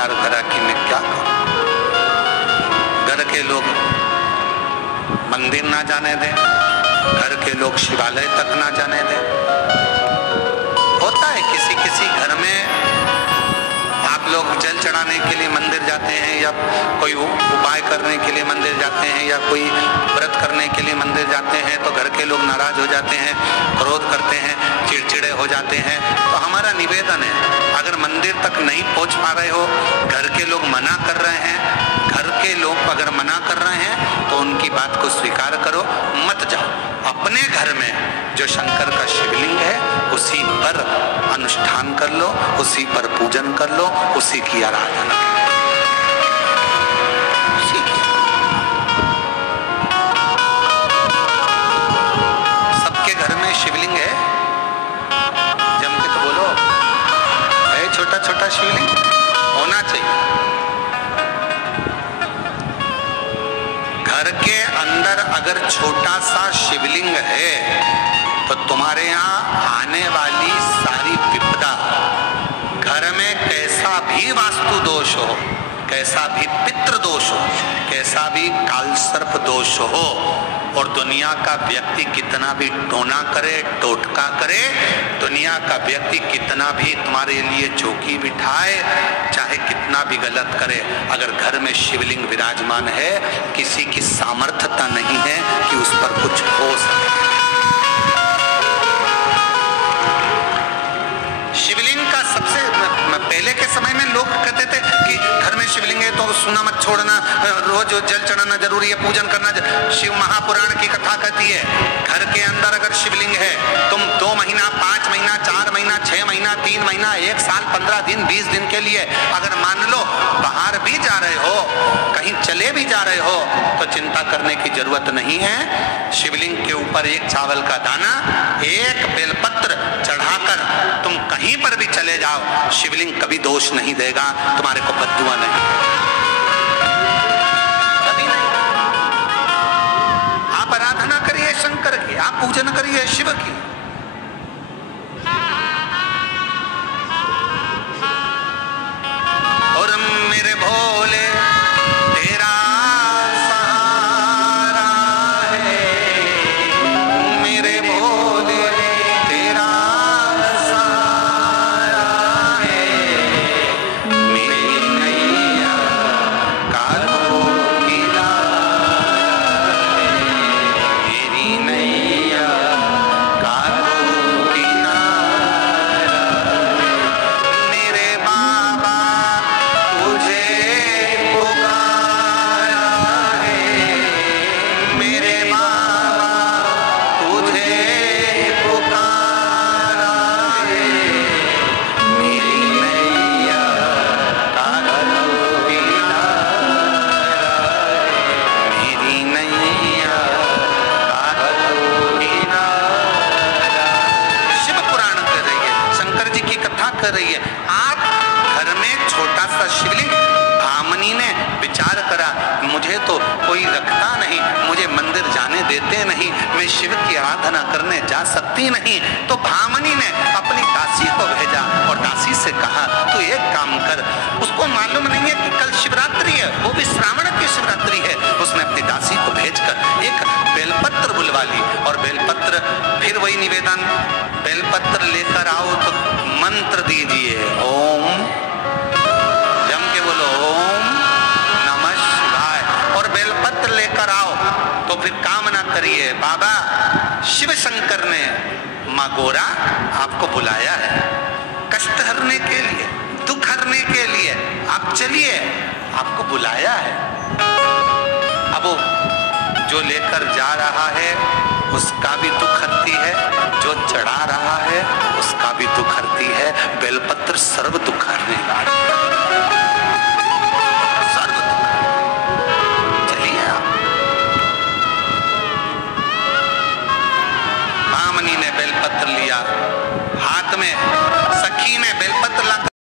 विचार करा कि मैं क्या करूं। घर के लोग मंदिर ना जाने दें, घर के लोग शिवालय तक ना जाने दें। होता है किसी किसी घर में आप लोग जल चढ़ाने के लिए मंदिर जाते हैं, या कोई उपाय करने के लिए मंदिर जाते हैं, या कोई व्रत करने के लिए मंदिर जाते हैं, तो घर के लोग नाराज हो जाते हैं, क्रोध करते हैं, चिड़चिड़े हो जाते हैं। तो हमारा निवेदन है, अगर मंदिर तक नहीं पहुंच पा रहे हो, घर के लोग मना कर रहे हैं, घर के लोग अगर मना कर रहे हैं तो उनकी बात को स्वीकार करो, मत जाओ। अपने घर में जो शंकर का शिवलिंग है उसी पर अनुष्ठान कर लो, उसी पर पूजन कर लो, उसी की आराधना कर लो। सबके घर में शिवलिंग है? जम के तो बोलो, है छोटा छोटा शिवलिंग? होना चाहिए। घर के अंदर अगर छोटा सा शिवलिंग है तो तुम्हारे यहाँ आने वाली सारी विपदा, घर में कैसा भी वास्तु दोष हो, कैसा भी पितृ दोष हो, कैसा भी कालसर्प दोष हो, और दुनिया का व्यक्ति कितना भी टोना करे, टोटका करे, दुनिया का व्यक्ति कितना भी तुम्हारे लिए चौकी बिठाए, चाहे कितना भी गलत करे, अगर घर में शिवलिंग विराजमान है, किसी की सामर्थ्यता नहीं है कि उस पर कुछ हो सके। शिवलिंग का सबसे पहले के समय में लोग कहते थे कि घर में शिवलिंग है तो सुना मत छोड़ना, रोज जल चढ़ाना जरूरी है, पूजन करना। शिव महापुराण की कथा कहती है, घर के अंदर अगर शिवलिंग है, तुम 2 महीना, 5 महीना, 4 महीना, 6 महीना, 3 महीना, 1 साल, 15 दिन, 20 दिन के लिए अगर मान लो बाहर भी जा रहे हो, कहीं चले भी जा रहे हो, तो चिंता करने की जरूरत नहीं है। शिवलिंग के ऊपर एक चावल का दाना, एक बेलपत्र चढ़ाकर तुम कहीं पर भी चले जाओ, शिवलिंग कभी दोष नहीं देगा, तुम्हारे को बद्दुआ नहीं, कभी नहीं। आप आराधना करिए शंकर की, आप पूजन करिए शिव की। और मेरे भोले तेरा सहारा है, मेरे भोले तेरा सहारा है, मेरी नैया कालों की धारा है, मेरी नैया कालों की धारा है। मेरे बाबा तुझे पुकारा है, मेरे बाबा तुझे पुकारा है, मेरी नैया कालों की धारा है, मेरी नैया कालों की धारा। शिव पुराण कर रही है, शंकर जी की कथा कर रही है। आप घर में छोटा सा शिवलिंग, भामनी ने विचार करा, मुझे तो कोई रखता नहीं, मुझे मंदिर जाने देते नहीं, मैं शिव की आराधना करने जा सकती नहीं, तो भामनी ने अपनी दासी को भेजा और दासी से कहा, तू एक काम कर, उसको मालूम नहीं है कि कल शिवरात्रि है, वो भी श्रावण की शिवरात्रि है। उसने अपनी दासी को भेजकर एक बेलपत्र बुलवा ली, और बेलपत्र, फिर वही निवेदन, बेलपत्र लेकर आओ तो मंत्र दीजिए, ओम, जम के बोलो ओम नमः शिवाय, और बेलपत्र लेकर आओ तो फिर कामना करिए, बाबा शिव शंकर ने माँ गोरा आपको बुलाया है कष्ट हरने के लिए, दुख हरने के लिए, आप चलिए, आपको बुलाया है। अब वो जो लेकर जा रहा है उसका भी दुख हरती है, जो चढ़ा रहा है उसका भी दुख हरती है। बेलपत्र सर्व दुख हरने वाला।